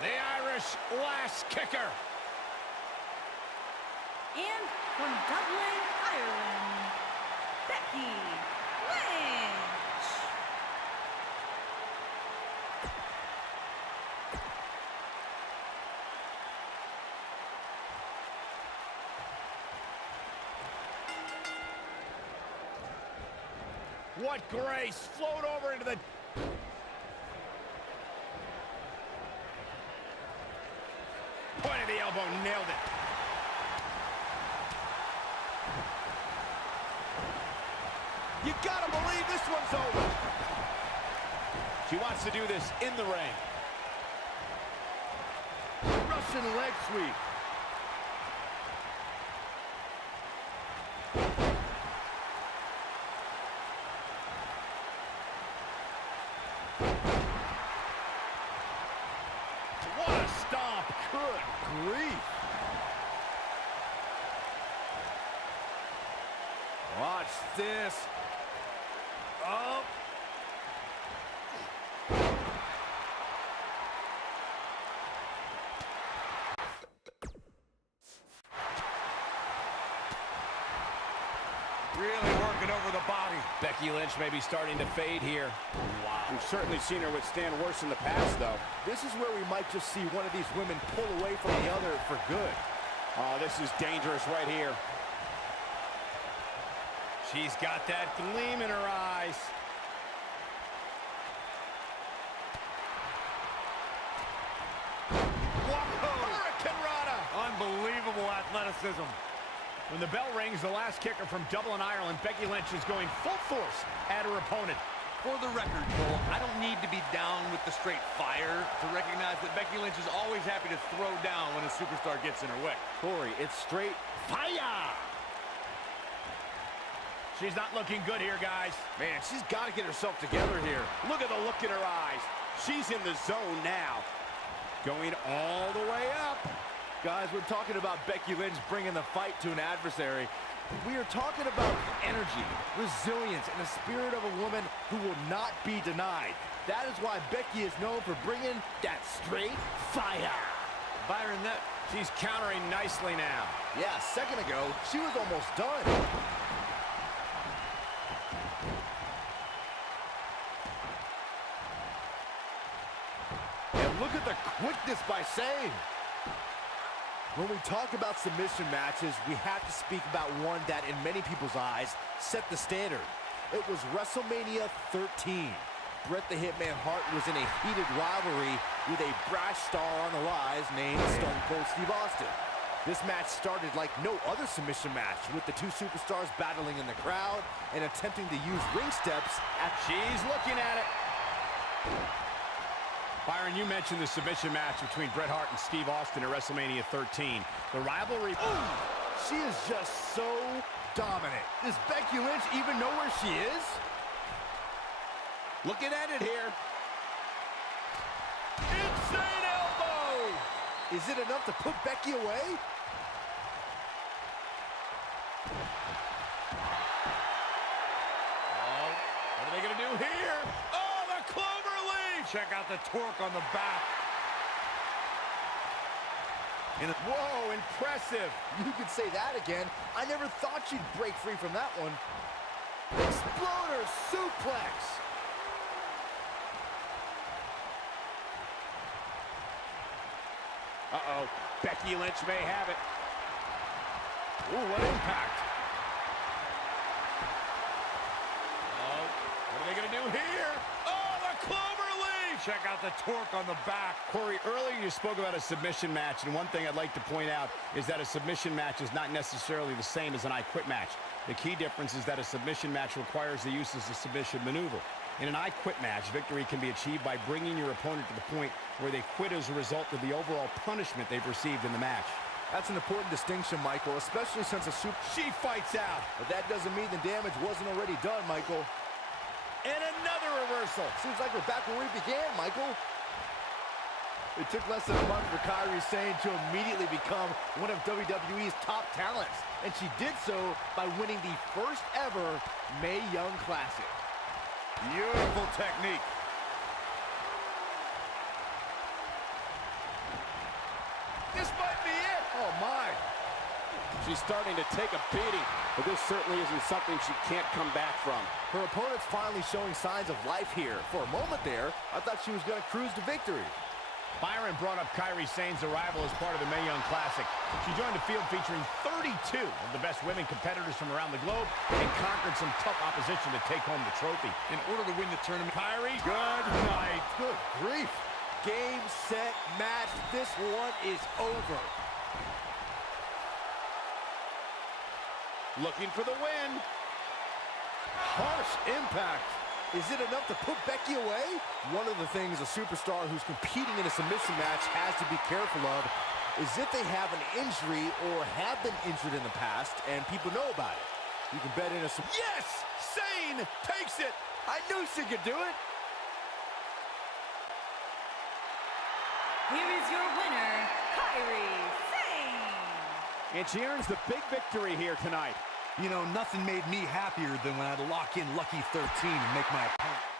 The Irish last kicker. And from Dublin, Ireland, Becky Lynch. What grace! Float over into the... Point of the elbow, nailed it. You gotta believe this one's over. She wants to do this in the ring. Russian leg sweep. What a stomp. Good grief. Watch this. Oh. Really working over the body. Becky Lynch may be starting to fade here. Wow. We've certainly seen her withstand worse in the past, though. This is where we might just see one of these women pull away from the other for good. Oh, this is dangerous right here. She's got that gleam in her eyes. Unbelievable athleticism. When the bell rings, the last kicker from Dublin, Ireland, Becky Lynch is going full force at her opponent. For the record, Cole, I don't need to be down with the straight fire to recognize that Becky Lynch is always happy to throw down when a superstar gets in her way. Corey, it's straight fire! She's not looking good here, guys. Man, she's got to get herself together here. Look at the look in her eyes. She's in the zone now. Going all the way up. Guys, we're talking about Becky Lynch bringing the fight to an adversary. We are talking about energy, resilience, and the spirit of a woman who will not be denied. That is why Becky is known for bringing that straight fire. Byron, she's countering nicely now. Yeah, a second ago, she was almost done. And look at the quickness by Sane. When we talk about submission matches, we have to speak about one that, in many people's eyes, set the standard. It was WrestleMania 13. Bret the Hitman Hart was in a heated rivalry with a brash star on the rise named Stone Cold Steve Austin. This match started like no other submission match, with the two superstars battling in the crowd and attempting to use ring steps. She's looking at it. Byron, you mentioned the submission match between Bret Hart and Steve Austin at WrestleMania 13. The rivalry... Ooh, she is just so dominant. Does Becky Lynch even know where she is? Looking at it here. Insane elbow! Is it enough to put Becky away? Oh, what are they going to do here? Oh, the clover leaf! check out the torque on the back. Whoa, impressive. You could say that again. I never thought she'd break free from that one. Exploder suplex. Uh-oh. Becky Lynch may have it. Ooh, what impact. Oh, what are they going to do here? Oh, the clover leaf! Check out the torque on the back. Corey, earlier you spoke about a submission match, and one thing I'd like to point out is that a submission match is not necessarily the same as an I Quit match. The key difference is that a submission match requires the use of a submission maneuver. In an I Quit match, victory can be achieved by bringing your opponent to the point where they quit as a result of the overall punishment they've received in the match. That's an important distinction, Michael, especially since She fights out. But that doesn't mean the damage wasn't already done, Michael. And another reversal. Seems like we're back where we began, Michael. It took less than a month for Kairi Sane to immediately become one of WWE's top talents. And she did so by winning the first ever Mae Young Classic. Beautiful technique. She's starting to take a beating, but this certainly isn't something she can't come back from. Her opponent's finally showing signs of life here. For a moment there, I thought she was going to cruise to victory. Byron brought up Kairi Sane's arrival as part of the Mae Young Classic. She joined a field featuring 32 of the best women competitors from around the globe and conquered some tough opposition to take home the trophy. In order to win the tournament, Kairi, good night. Good grief. Game, set, match. This one is over. Looking for the win. Harsh impact. Is it enough to put Becky away? One of the things a superstar who's competing in a submission match has to be careful of is if they have an injury or have been injured in the past and people know about it. You can bet in a... Yes! Sane takes it! I knew she could do it! Here is your winner, Kairi Sane. And she earns the big victory here tonight. you know, nothing made me happier than when I'd lock in Lucky 13 and make my opponent